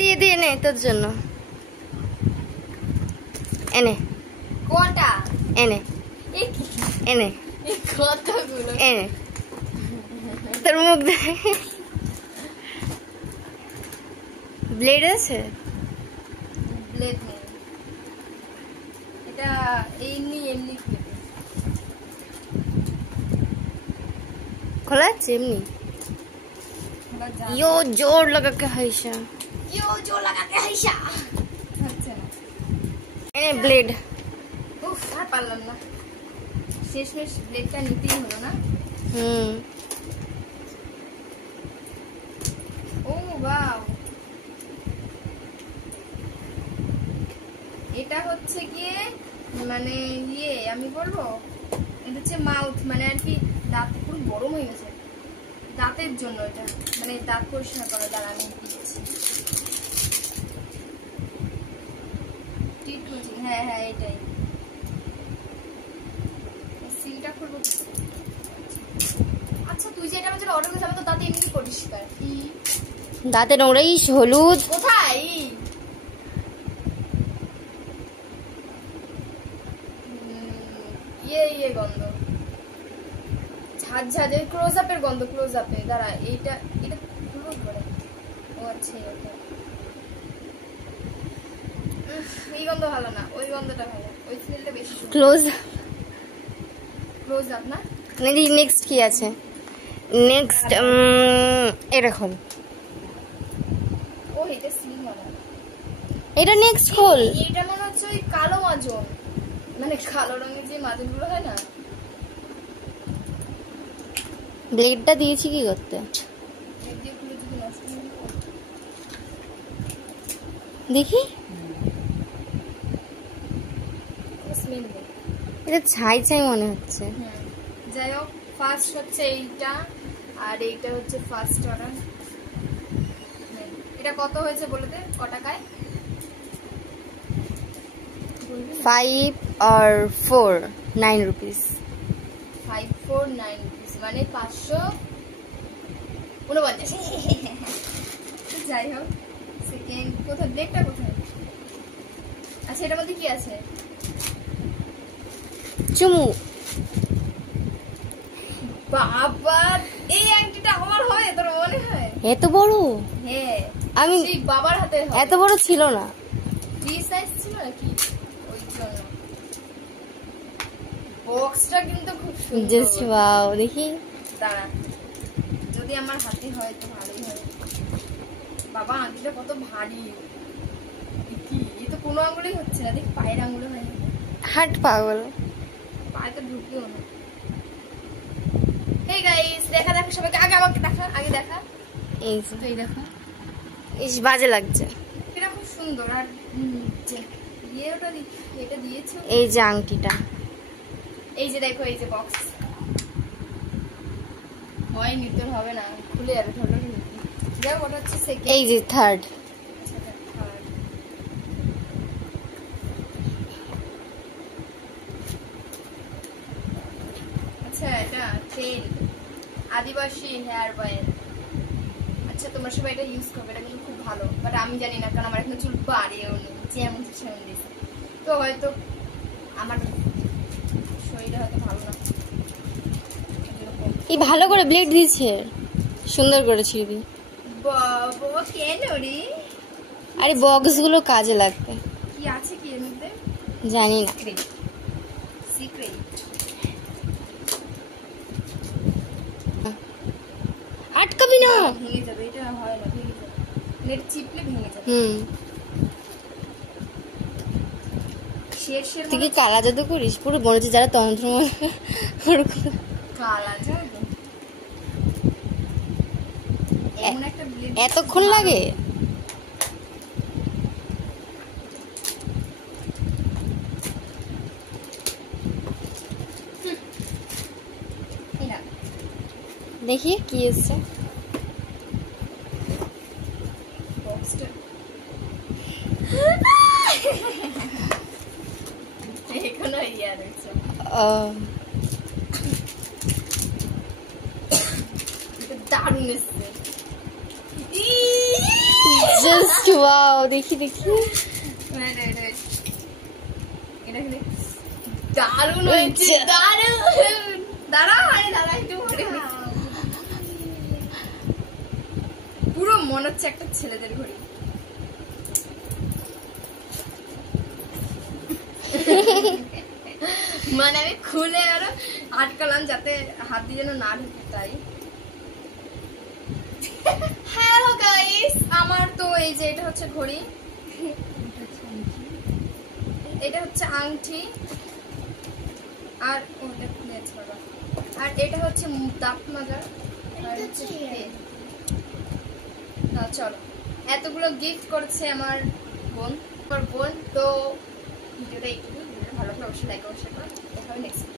দিয়ে দিয়ে নে তোর জন্য এনে কোনটা এনে এনে কতগুলো এনে তোর মুখ দেখ ব্লেড আছে ব্লেড নেই এটা এমনি এমনি খোলা আছে এমনি यो जोर लगा के हैशा यो जो लगा के हैशा अच्छा এনে ব্লেড উফ আর পারলাম না শেষমেশ ব্লেডটা নিতেই হলো না ও ওয়াও এটা হচ্ছে গিয়ে মানে আমি বলবো এটা হচ্ছে মাউথ মানে আর কি দাঁত পুরো গরম হয়ে গেছে দাঁতের জন্য এটা মানে দাঁত পরিষ্কার করা দ্বারা আমি দিচ্ছি হ্যাঁ হ্যাঁ এটাই সিলটা খুলবো আচ্ছা তুই যে এটা আমাদের অর্ডার করেছিস আমার তো দাঁত এমনি পরিষ্কার দাঁতে নোংরা হলুদ কোথায় ইয়ে গন্ধ ঝাঁঝ ঝাঁঝের ক্লোজ আপের গন্ধ ক্লোজ আপে দাঁড়া এটা খুলবো করে ও আচ্ছা ওটা এই গন্ধ ভালো না ওই গন্ধটা ভালো ওই স্মেলটা বেশি ক্লোজ আপ না নাকি নেক্সট কি আছে নেক্সট এরকম ও এটা সিল মারা এটা নেক্সট খোল এটা মনে হচ্ছে ওই কালো মাজন মানে কালো রঙের যে মাজনগুলো হয় না ব্লেডটা দিয়েছি কি করতে দেখি এটা ছাই ছাই মনে হচ্ছে যাই হোক ফার্স্ট হচ্ছে এইটা আর এইটা হচ্ছে ফার্স্ট অর্ডার এটা কত হয়েছে বলে দে ক টাকায় 5 or 4 9 rupees 5 4 9 rupees মানে 549 যাই হোক সেকেন্ড কোথায় ব্লেডটা কোথায় আচ্ছা এটার মধ্যে কি আছে চুমু বাবা এই আংটিটা আমার হয় তোর মনে হয় এত বড় হ্যাঁ আমি বাবার হাতে এত বড় ছিল না ফ্রি সাইজ ছিল নাকি ওই জন্য বক্সটা কিন্তু খুব সুন্দর জাস্ট ওয়াও দেখি দাঁড়া যদি আমার হাতে হয় তো ভালোই হয় বাবা আংটিটা কত ভারী কি এই তো কোনো আঙুলেই হচ্ছে না দেখ পায়ের আঙুলে হয় হাট পাগল পায়েতে ঢুকেও না হেই গাইস দেখা সবাইকে আগে আমাকে দেখা এই এই দেখো ইস বাজে লাগছে এটা খুব সুন্দর আর এটা দিয়েছে এই যে আংটিটা এই যে দেখো এই যে বক্স হয়নি তোর হবে না খুলে যাবে ধরো যাও ওটা হচ্ছে সেকেন্ড এই যে থার্ড আচ্ছা এটা তেল আদিবাসী হেয়ার অয়েল আচ্ছা তোমরা সবাই এটা ইউজ করবে এটা কিন্তু খুব ভালো বাট আমি জানি না কারণ আমার এখন চুল বাড়িয়েও নেই যেমন সেমন দিয়েছে তো হয়তো আমার শরীরে হয়তো ভালো না এই ভালো করে ব্লেড দিয়েছে সুন্দর করে ছিড়বি বাবা কেন রে আরে বক্স গুলো কাজে লাগবে কি আছে কি এর মধ্যে জানি না সিক্রেট আটকাবি না ভেঙে যাবে এটা হয় না ভেঙে যাবে নেট চিপলে ভেঙে যাবে শেষের তুই কি কালা জাদু করিস পুরো মনে হচ্ছে যারা তন্ত্র কালা জাদু এমন একটা ব্লেড এতক্ষণ লাগে দেখি কি এসছে এখনো ইয়া রয়েছে যে জাস্ট ওয়াও, দেখি দেখি। এটা কি দারুণ হয়েছে, দারুণ। দাঁড়া একটু পুরো মনে হচ্ছে একটা ছেলেদের ঘড়ি। মানে আমি খুলে আরো আটকালাম যাতে হাত দিয়ে যেন না ঢুকে, তাই। হ্যালো গাইস, আমার তো এই যে এটা হচ্ছে ঘড়ি, এটা হচ্ছে আংটি, আর ওটা খুলে আছে বাবা, আর এটা হচ্ছে দাঁত মাজার, আর হচ্ছে পেন। চলো, এতগুলো গিফট করেছে আমার বোন। তো ভিডিওটা একটু ভালো করে অবশ্যই লাইক অবশ্যই করো। দেখা হবে নেক্সট।